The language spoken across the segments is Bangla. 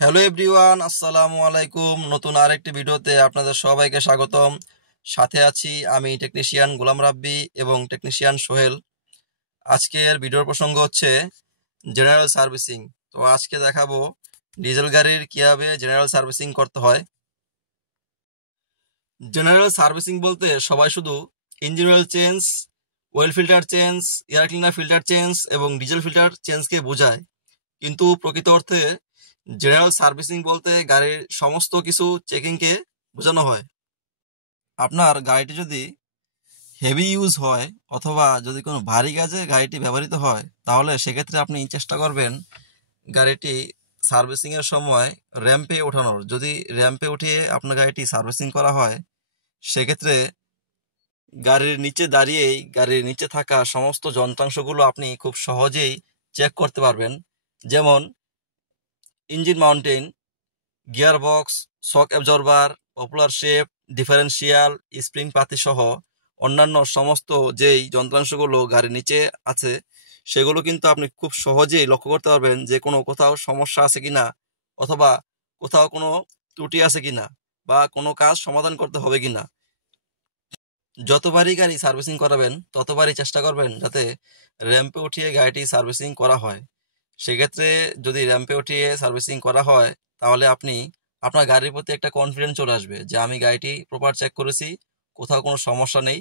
হ্যালো এভরিওয়ান, আসসালামু আলাইকুম। নতুন আরেকটি ভিডিওতে আপনাদের সবাইকে স্বাগতম। সাথে আছি আমি টেকনিশিয়ান গোলাম রাব্বি এবং টেকনিশিয়ান সোহেল। আজকের ভিডিওর প্রসঙ্গ হচ্ছে জেনারেল সার্ভিসিং। তো আজকে দেখাবো ডিজেল গাড়ির কিভাবে জেনারেল সার্ভিসিং করতে হয়। জেনারেল সার্ভিসিং বলতে সবাই শুধু engine oil change, well filter change, air cleaner filter change এবং ডিজেল ফিল্টার চেঞ্জকে বোঝায়, কিন্তু প্রকৃত অর্থে জেনারেল সার্ভিসিং বলতে গাড়ির সমস্ত কিছু চেকিংকে বোঝানো হয়। আপনার গাড়িটি যদি হেভি ইউজ হয় অথবা যদি কোনো ভারী কাজে গাড়িটি ব্যবহৃত হয়, তাহলে সেক্ষেত্রে আপনি চেষ্টা করবেন গাড়িটি সার্ভিসিংয়ের সময় র্যাম্পে ওঠানোর। যদি র্যাম্পে উঠিয়ে আপনার গাড়িটি সার্ভিসিং করা হয়, সেক্ষেত্রে গাড়ির নিচে দাঁড়িয়েই গাড়ির নিচে থাকা সমস্ত যন্ত্রাংশগুলো আপনি খুব সহজেই চেক করতে পারবেন। যেমন engine mountain, gearbox, shock absorber, popular shape, differential, spring পাতি সহ অন্যান্য সমস্ত যেই যন্ত্রাংশগুলো গাড়ির নিচে আছে, সেগুলো কিন্তু আপনি খুব সহজেই লক্ষ্য করতে পারবেন যে কোথাও সমস্যা আছে কিনা, অথবা কোথাও কোনো ত্রুটি আছে কিনা, বা কোনো কাজ সমাধান করতে হবে কিনা। যতবারই গাড়ি সার্ভিসিং করাবেন ততবারই চেষ্টা করবেন যাতে র্যাম্পে উঠিয়ে গাড়িটি সার্ভিসিং করা হয়। সেক্ষেত্রে যদি র্যাম্পে উঠিয়ে সার্ভিসিং করা হয়, তাহলে আপনি আপনার গাড়ির প্রতি একটা কনফিডেন্স চলে আসবে যে আমি গাড়িটি প্রপার চেক করেছি, কোথাও কোনো সমস্যা নেই।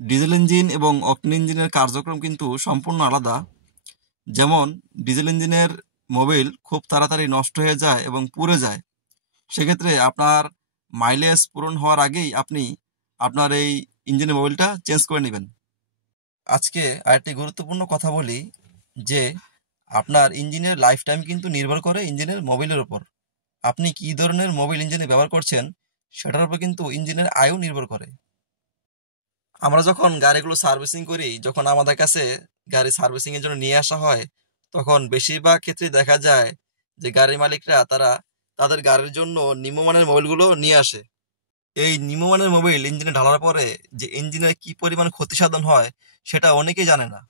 ডিজেল ইঞ্জিন এবং অকটেন ইঞ্জিনের কার্যক্রম কিন্তু সম্পূর্ণ আলাদা। যেমন ডিজেল ইঞ্জিনের মোবিল খুব তাড়াতাড়ি নষ্ট হয়ে যায় এবং পুড়ে যায়। সেক্ষেত্রে আপনার মাইলেজ পূরণ হওয়ার আগেই আপনি আপনার এই ইঞ্জিনের মোবিলটা চেঞ্জ করে নেবেন। আজকে আরেকটি গুরুত্বপূর্ণ কথা বলি যে আপনার ইঞ্জিনের লাইফ টাইম কিন্তু নির্ভর করে ইঞ্জিনের মোবিলের উপর। আপনি কী ধরনের মোবিল ইঞ্জিনে ব্যবহার করছেন সেটার উপর কিন্তু ইঞ্জিনের আয়ু নির্ভর করে। আমরা যখন গাড়িগুলো সার্ভিসিং করি, যখন আমাদের কাছে গাড়ি সার্ভিসিংয়ের জন্য নিয়ে আসা হয়, তখন বেশিরভাগ ক্ষেত্রে দেখা যায় যে গাড়ির মালিকরা তারা তাদের গাড়ির জন্য নিম্নমানের মোবিলগুলো নিয়ে আসে। এই নিম্নমানের মোবিল ইঞ্জিনে ঢালার পরে যে ইঞ্জিনের কি পরিমাণ ক্ষতি সাধন হয় সেটা অনেকেই জানে না।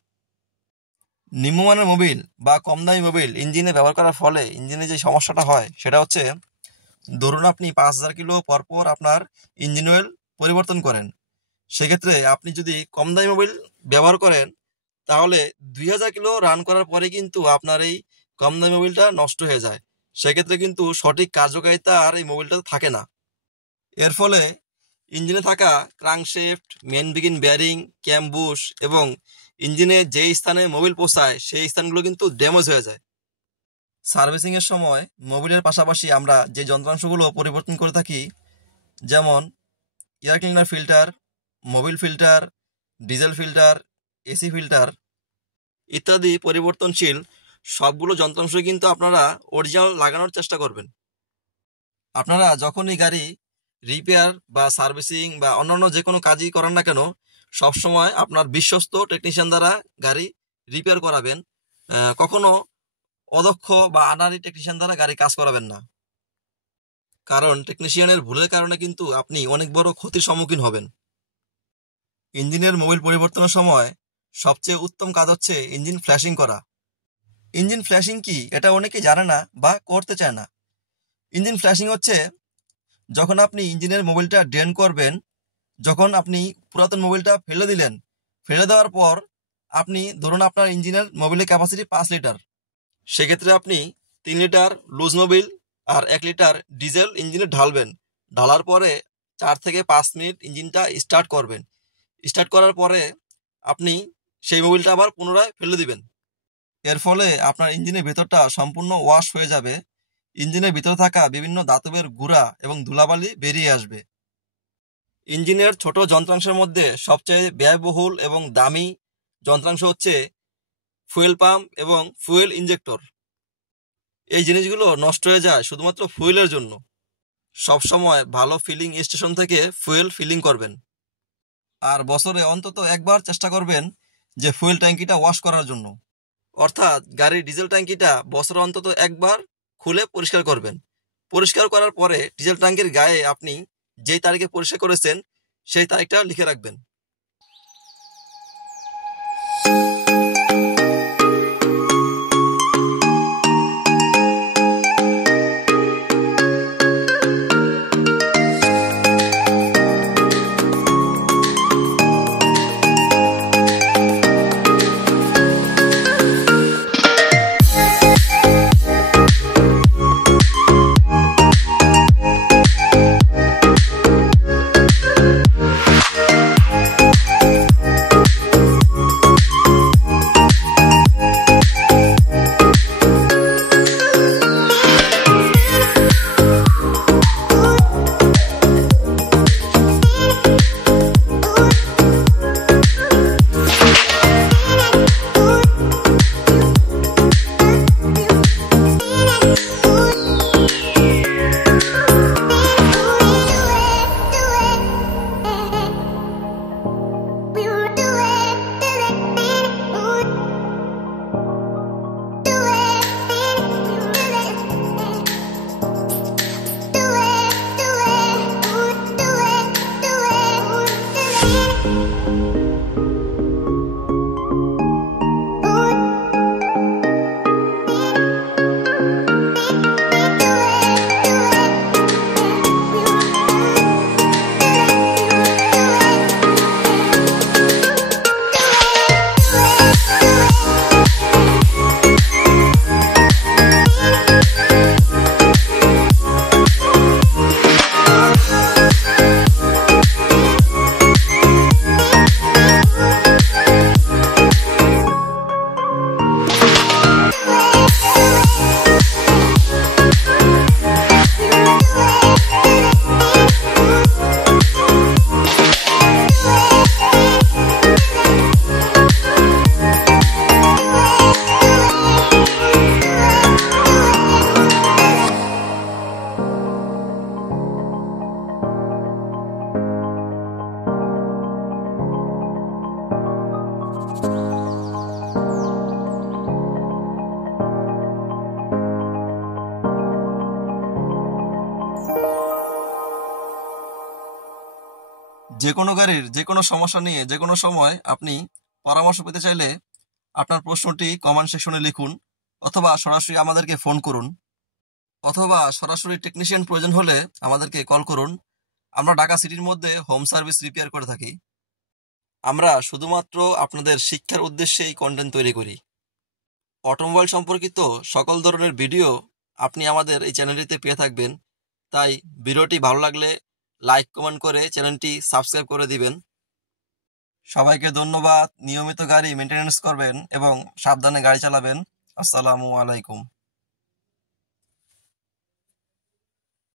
নিম্নমানের মোবিল বা কম দামি মোবিল ইঞ্জিনে ব্যবহার করার ফলে ইঞ্জিনে যে সমস্যাটা হয় সেটা হচ্ছে, ধরুন আপনি 5,000 কিলো পরপর আপনার ইঞ্জিন অয়েল পরিবর্তন করেন। সেক্ষেত্রে আপনি যদি কম দামি মোবিল ব্যবহার করেন, তাহলে 2,000 কিলো রান করার পরে কিন্তু আপনার এই কম দামি মোবিলটা নষ্ট হয়ে যায়। সেক্ষেত্রে কিন্তু সঠিক কার্যকারিতা আর এই মোবিলটাতে থাকে না। এর ফলে ইঞ্জিনে থাকা ক্রাঙ্কশ্যাফট, মেন বিগিন বেয়ারিং, ক্যাম বুশ এবং ইঞ্জিনে যেই স্থানে মোবিল পৌঁছায় সেই স্থানগুলো কিন্তু ড্যামেজ হয়ে যায়। সার্ভিসিংয়ের সময় মোবিলের পাশাপাশি আমরা যে যন্ত্রাংশগুলো পরিবর্তন করে থাকি, যেমন air cleaner filter, Mobil filter, diesel filter, AC filter ইত্যাদি পরিবর্তনশীল সবগুলো যন্ত্রাংশ কিন্তু আপনারা অরিজিনাল লাগানোর চেষ্টা করবেন। আপনারা যখনই গাড়ি রিপেয়ার বা সার্ভিসিং বা অন্যান্য যে কোনো কাজই করেন না কেন, সবসময় আপনার বিশ্বস্ত টেকনিশিয়ান দ্বারা গাড়ি রিপেয়ার করাবেন। কখনো অদক্ষ বা আনাড়ি টেকনিশিয়ান দ্বারা গাড়ি কাজ করাবেন না, কারণ টেকনিশিয়ানের ভুলের কারণে কিন্তু আপনি অনেক বড় ক্ষতির সম্মুখীন হবেন। ইঞ্জিনের মোবিল পরিবর্তনের সময় সবচেয়ে উত্তম কাজ হচ্ছে ইঞ্জিন ফ্ল্যাশিং করা। ইঞ্জিন ফ্ল্যাশিং কি এটা অনেকে জানে না বা করতে চায় না। ইঞ্জিন ফ্ল্যাশিং হচ্ছে যখন আপনি ইঞ্জিনের মোবিলটা ড্রেন করবেন, যখন আপনি পুরাতন মোবিলটা ফেলে দিলেন, ফেলে দেওয়ার পর আপনি ধরুন আপনার ইঞ্জিনের মোবিলের ক্যাপাসিটি 5 লিটার, সেক্ষেত্রে আপনি 3 লিটার লুজ মোবিল আর 1 লিটার ডিজেল ইঞ্জিনে ঢালবেন। ঢালার পরে 4 থেকে 5 মিনিট ইঞ্জিনটা স্টার্ট করবেন। স্টার্ট করার পরে আপনি সেই মোবিলটা আবার পুনরায় ফেলে দিবেন। এর ফলে আপনার ইঞ্জিনের ভেতরটা সম্পূর্ণ ওয়াশ হয়ে যাবে। ইঞ্জিনের ভিতরে থাকা বিভিন্ন ধাতবের গুঁড়া এবং ধুলাবালি বেরিয়ে আসবে। ইঞ্জিনের ছোট যন্ত্রাংশের মধ্যে সবচেয়ে ব্যয়বহুল এবং দামি যন্ত্রাংশ হচ্ছে ফুয়েল পাম্প এবং ফুয়েল ইঞ্জেক্টর। এই জিনিসগুলো নষ্ট হয়ে যায় শুধুমাত্র ফুয়েলের জন্য। সবসময় ভালো ফিলিং স্টেশন থেকে ফুয়েল ফিলিং করবেন। আর বছরে অন্তত একবার চেষ্টা করবেন যে ফুয়েল ট্যাঙ্কিটা ওয়াশ করার জন্য। অর্থাৎ গাড়ির ডিজেল ট্যাঙ্কিটা বছরে অন্তত একবার খুলে পরিষ্কার করবেন। পরিষ্কার করার পরে ডিজেল ট্যাঙ্কির গায়ে আপনি যেই তারিখে পরিষ্কার করেছেন সেই তারিখটা লিখে রাখবেন। যে কোনো গাড়ির যে কোনো সমস্যা নিয়ে যে কোনো সময় আপনি পরামর্শ পেতে চাইলে আপনার প্রশ্নটি কমেন্ট সেকশনে লিখুন, অথবা সরাসরি আমাদেরকে ফোন করুন, অথবা সরাসরি টেকনিশিয়ান প্রয়োজন হলে আমাদেরকে কল করুন। আমরা ঢাকা সিটির মধ্যে হোম সার্ভিস রিপেয়ার করে থাকি। আমরা শুধুমাত্র আপনাদের শিক্ষার উদ্দেশ্যে এই কন্টেন্ট তৈরি করি। অটোমোবাইল সম্পর্কিত সকল ধরনের ভিডিও আপনি আমাদের এই চ্যানেলটিতে পেয়ে থাকবেন। তাই ভিডিওটি ভালো লাগলে লাইক কমেন্ট করে চ্যানেলটি সাবস্ক্রাইব করে দিবেন। সবাইকে ধন্যবাদ। নিয়মিত গাড়ি মেনটেন্যান্স করবেন এবং সাবধানে গাড়ি চালাবেন। আসসালামু আলাইকুম।